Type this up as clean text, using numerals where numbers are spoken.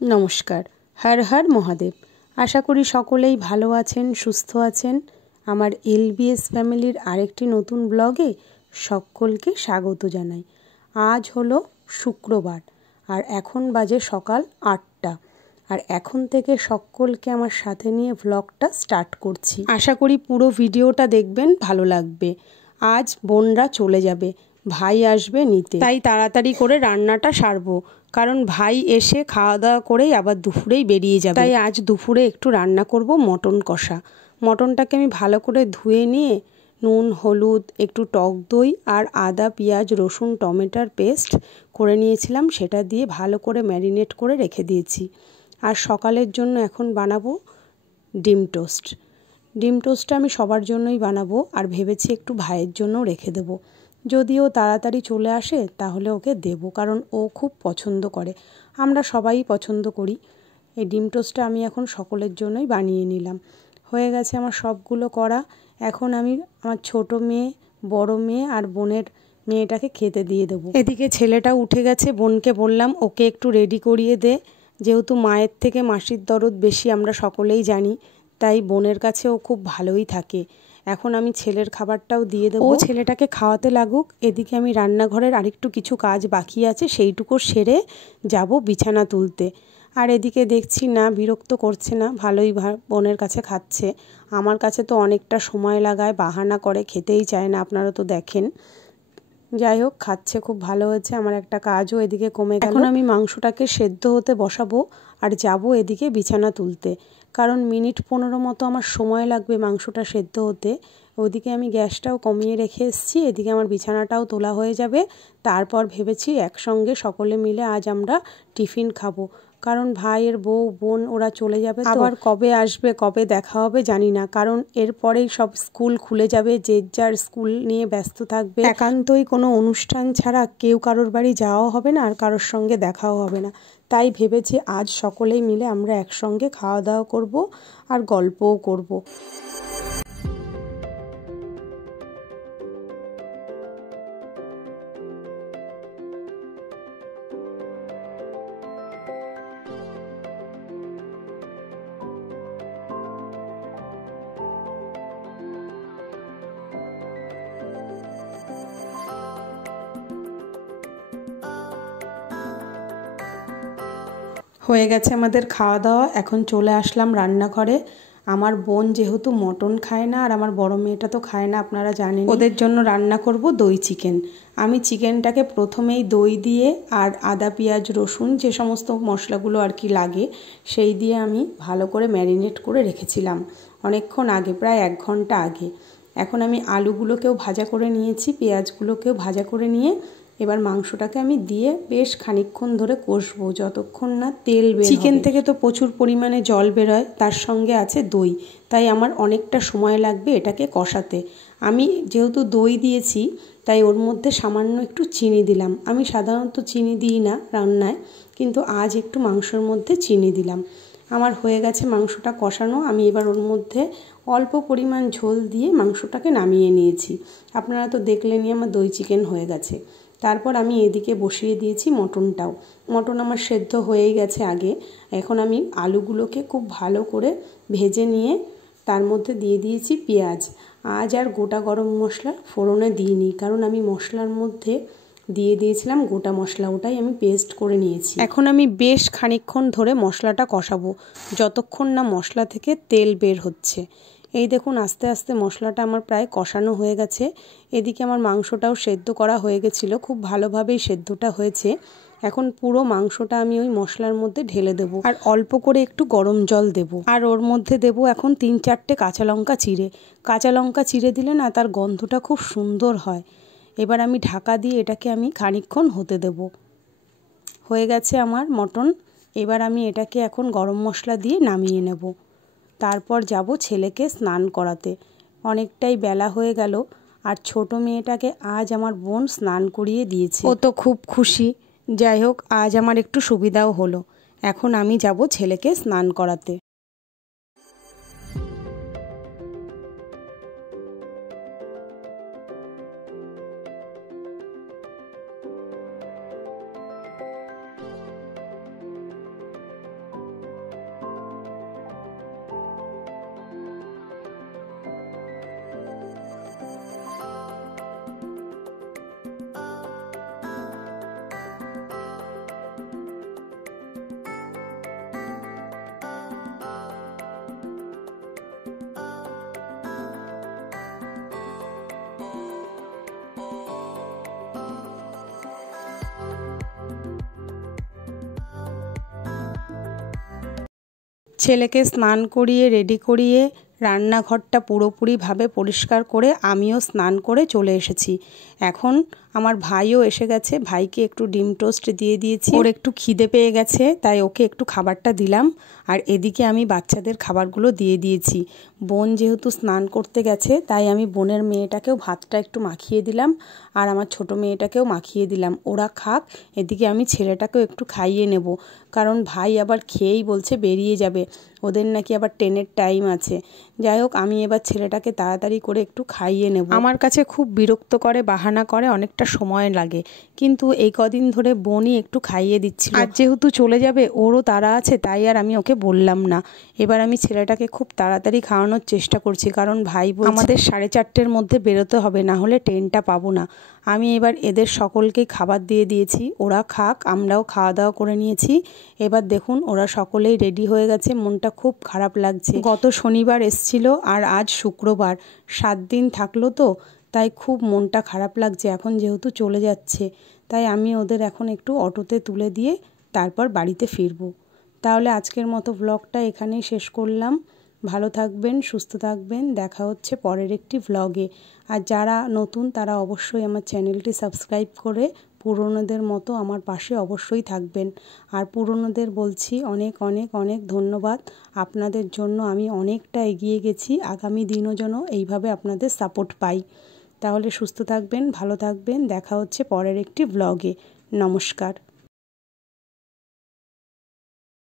নমস্কার। হর হর মহাদেব। আশা করি সকলেই ভালো আছেন, সুস্থ আছেন। আমার এলবিএস ফ্যামিলির আরেকটি নতুন ব্লগে সকলকে স্বাগত জানাই। আজ হলো শুক্রবার আর এখন বাজে সকাল 8টা। আর এখন থেকে সকলকে আমার সাথে নিয়ে ব্লগটা স্টার্ট করছি। আশা করি পুরো ভিডিওটা দেখবেন, ভালো লাগবে। আজ বোনরা চলে যাবে, ভাই আসবে নিতে, তাই তাড়াতাড়ি করে রান্নাটা সারবো, কারণ ভাই এসে খাওয়া দাওয়া করেই আবার দুপুরেই বেরিয়ে যাবে। তাই আজ দুপুরে একটু রান্না করব মটন কষা। মটনটাকে আমি ভালো করে ধুয়ে নিয়ে নুন, হলুদ, একটু টক দই আর আদা, পেঁয়াজ, রসুন, টমেটোর পেস্ট করে নিয়েছিলাম, সেটা দিয়ে ভালো করে ম্যারিনেট করে রেখে দিয়েছি। আর সকালের জন্য এখন বানাবো ডিম টোস্ট। ডিম টোস্টটা আমি সবার জন্যই বানাবো, আর ভেবেছি একটু ভাইয়ের জন্যও রেখে দেবো। যদি ও তাড়াতাড়ি চলে আসে তাহলে ওকে দেবো, কারণ ও খুব পছন্দ করে। আমরা সবাই পছন্দ করি। এই ডিম টোস্টটা আমি এখন সকলের জন্যই বানিয়ে নিলাম। হয়ে গেছে আমার সবগুলো করা। এখন আমি আমার ছোট মেয়ে, বড় মেয়ে আর বোনের মেয়েটাকে খেতে দিয়ে দেবো। এদিকে ছেলেটা উঠে গেছে, বোনকে বললাম ওকে একটু রেডি করিয়ে দে। যেহেতু মায়ের থেকে মাসির দরদ বেশি আমরা সকলেই জানি, তাই বোনের কাছে ও খুব ভালোই থাকে। এখন আমি ছেলের খাবারটাও দিয়ে দেবো, ও ছেলেটাকে খাওয়াতে লাগুক। এদিকে আমি রান্নাঘরের আরেকটু কিছু কাজ বাকি আছে, সেইটুকু সেরে যাব বিছানা তুলতে। আর এদিকে দেখছি না, বিরক্ত করছে না, ভালোই বোনের কাছে খাচ্ছে। আমার কাছে তো অনেকটা সময় লাগায়, বাহানা করে, খেতেই চায় না, আপনারা তো দেখেন। যাই হোক, খাচ্ছে, খুব ভালো হয়েছে। আমার একটা কাজও এদিকে কমে গেল। এখন আমি মাংসটাকে সেদ্ধ হতে বসাবো আর যাব এদিকে বিছানা তুলতে, কারণ মিনিট 15 মতো আমার সময় লাগবে মাংসটা সেদ্ধ হতে। ওদিকে আমি গ্যাসটাও কমিয়ে রেখে এসেছি, এদিকে আমার বিছানাটাও তোলা হয়ে যাবে। তারপর ভেবেছি একসঙ্গে সকলে মিলে আজ আমরা টিফিন খাবো, কারণ ভাইয়ের বউ, বোন ওরা চলে যাবে। আবার কবে আসবে, কবে দেখা হবে জানি না, কারণ এরপরেই সব স্কুল খুলে যাবে, যে যার স্কুল নিয়ে ব্যস্ত থাকবে। একান্তই কোনো অনুষ্ঠান ছাড়া কেউ কারোর বাড়ি যাওয়াও হবে না, আর কারোর সঙ্গে দেখাও হবে না। তাই ভেবেছি আজ সকলেই মিলে আমরা একসঙ্গে খাওয়া দাওয়া করব আর গল্পও করব। হয়ে গেছে আমাদের খাওয়া দাওয়া। এখন চলে আসলাম রান্নাঘরে। আমার বোন যেহেতু মটন খায় না, আর আমার বড় মেয়েটা তো খায় না, আপনারা জানেন। ওদের জন্য রান্না করব দই চিকেন। আমি চিকেনটাকে প্রথমেই দই দিয়ে আর আদা, পেঁয়াজ, রসুন, যে সমস্ত মশলাগুলো আর কি লাগে, সেই দিয়ে আমি ভালো করে ম্যারিনেট করে রেখেছিলাম অনেকক্ষণ আগে, প্রায় 1 ঘন্টা আগে। এখন আমি আলুগুলোকেও ভাজা করে নিয়েছি, পেঁয়াজগুলোকেও ভাজা করে নিয়ে এবার মাংসটাকে আমি দিয়ে বেশ খানিকক্ষণ ধরে কষবো, যতক্ষণ না তেল বের হবে। চিকেন থেকে তো প্রচুর পরিমাণে জল বেরোয়, তার সঙ্গে আছে দই, তাই আমার অনেকটা সময় লাগবে এটাকে কষাতে। আমি যেহেতু দই দিয়েছি, তাই ওর মধ্যে সামান্য একটু চিনি দিলাম। আমি সাধারণত চিনি দিই না রান্নায়, কিন্তু আজ একটু মাংসের মধ্যে চিনি দিলাম। আমার হয়ে গেছে মাংসটা কষানো। আমি এবার ওর মধ্যে অল্প পরিমাণ ঝোল দিয়ে মাংসটাকে নামিয়ে নিয়েছি। আপনারা তো দেখলেনই আমার দই চিকেন হয়ে গেছে। তারপর আমি এদিকে বসিয়ে দিয়েছি মটনটাও। মটন আমার সেদ্ধ হয়েই গেছে আগে। এখন আমি আলুগুলোকে খুব ভালো করে ভেজে নিয়ে তার মধ্যে দিয়ে দিয়েছি পেঁয়াজ। আজ আর গোটা গরম মশলা ফোড়নে দিইনি, কারণ আমি মশলার মধ্যে দিয়ে দিয়েছিলাম গোটা মশলা, ওটাই আমি পেস্ট করে নিয়েছি। এখন আমি বেশ খানিকক্ষণ ধরে মশলাটা কষাবো, যতক্ষণ না মশলা থেকে তেল বের হচ্ছে। এই দেখুন, আস্তে আস্তে মশলাটা আমার প্রায় কষানো হয়ে গেছে। এদিকে আমার মাংসটাও সেদ্ধ করা হয়ে গেছিলো, খুব ভালোভাবেই সেদ্ধটা হয়েছে। এখন পুরো মাংসটা আমি ওই মশলার মধ্যে ঢেলে দেবো, আর অল্প করে একটু গরম জল দেব। আর ওর মধ্যে দেব এখন 3-4টে কাঁচা লঙ্কা চিড়ে। কাঁচা লঙ্কা চিড়ে দিলে না, তার গন্ধটা খুব সুন্দর হয়। এবার আমি ঢাকা দিয়ে এটাকে আমি খানিকক্ষণ হতে দেব। হয়ে গেছে আমার মটন। এবার আমি এটাকে এখন গরম মশলা দিয়ে নামিয়ে নেব। তারপর যাব ছেলেকে স্নান করাতে। অনেকটাই বেলা হয়ে গেল, আর ছোট মেয়েটাকে আজ আমার বোন স্নান করিয়ে দিয়েছে। ও তো খুব খুশি। যাই হোক, আজ আমার একটু সুবিধাও হলো। এখন আমি যাব ছেলেকে স্নান করাতে। ছেলেকে স্নান করিয়ে রেডি করিয়ে রান্নাঘরটা পুরোপুরিভাবে পরিষ্কার করে আমিও স্নান করে চলে এসেছি। এখন আমার ভাইও এসে গেছে, ভাইকে একটু ডিম টোস্ট দিয়ে দিয়েছি। ওর একটু খিদে পেয়ে গেছে, তাই ওকে একটু খাবারটা দিলাম। আর এদিকে আমি বাচ্চাদের খাবারগুলো দিয়ে দিয়েছি। বোন যেহেতু স্নান করতে গেছে, তাই আমি বোনের মেয়েটাকেও ভাতটা একটু মাখিয়ে দিলাম, আর আমার ছোট মেয়েটাকেও মাখিয়ে দিলাম। ওরা খাক, এদিকে আমি ছেলেটাকেও একটু খাইয়ে নেব, কারণ ভাই আবার খেয়েই বলছে বেরিয়ে যাবে, ওদের নাকি আবার ট্রেনের টাইম আছে। যাই হোক, আমি এবার ছেলেটাকে তাড়াতাড়ি করে একটু খাইয়ে নেব। আমার কাছে খুব বিরক্ত করে, বাহানা করে, অনেকটা সময় লাগে, কিন্তু এই কদিন ধরে বোনই একটু খাইয়ে দিচ্ছিল। আর যেহেতু চলে যাবে, ওরও তাড়া আছে, তাই আর আমি ওকে বললাম না। এবার আমি ছেলেটাকে খুব তাড়াতাড়ি খাওয়ানোর চেষ্টা করছি, কারণ ভাই বলছে আমাদের 4:30-র মধ্যে বেরোতে হবে, না হলে ট্রেনটা পাবো না। আমি এবার এদের সকলকেই খাবার দিয়ে দিয়েছি, ওরা খাক, আমরাও খাওয়া দাওয়া করে নিয়েছি। এবার দেখুন ওরা সকলেই রেডি হয়ে গেছে। মনটা খুব খারাপ লাগছে। গত শনিবার এসছিল আর আজ শুক্রবার, 7 দিন থাকলো তো, তাই খুব মনটা খারাপ লাগছে। এখন যেহেতু চলে যাচ্ছে, তাই আমি ওদের এখন একটু অটোতে তুলে দিয়ে তারপর বাড়িতে ফিরবো। তাহলে আজকের মতো ব্লগটা এখানেই শেষ করলাম। ভালো থাকবেন, সুস্থ থাকবেন, দেখা হচ্ছে পরের একটি ব্লগে। আর যারা নতুন তারা অবশ্যই আমার চ্যানেলটি সাবস্ক্রাইব করে পুরনোদের মতো আমার পাশে অবশ্যই থাকবেন। আর পুরনোদের বলছি অনেক অনেক অনেক ধন্যবাদ। আপনাদের জন্য আমি অনেকটা এগিয়ে গেছি, আগামী দিনও যেন এইভাবে আপনাদের সাপোর্ট পাই। তাহলে সুস্থ থাকবেন, ভালো থাকবেন, দেখা হচ্ছে পরের একটি ব্লগে। নমস্কার।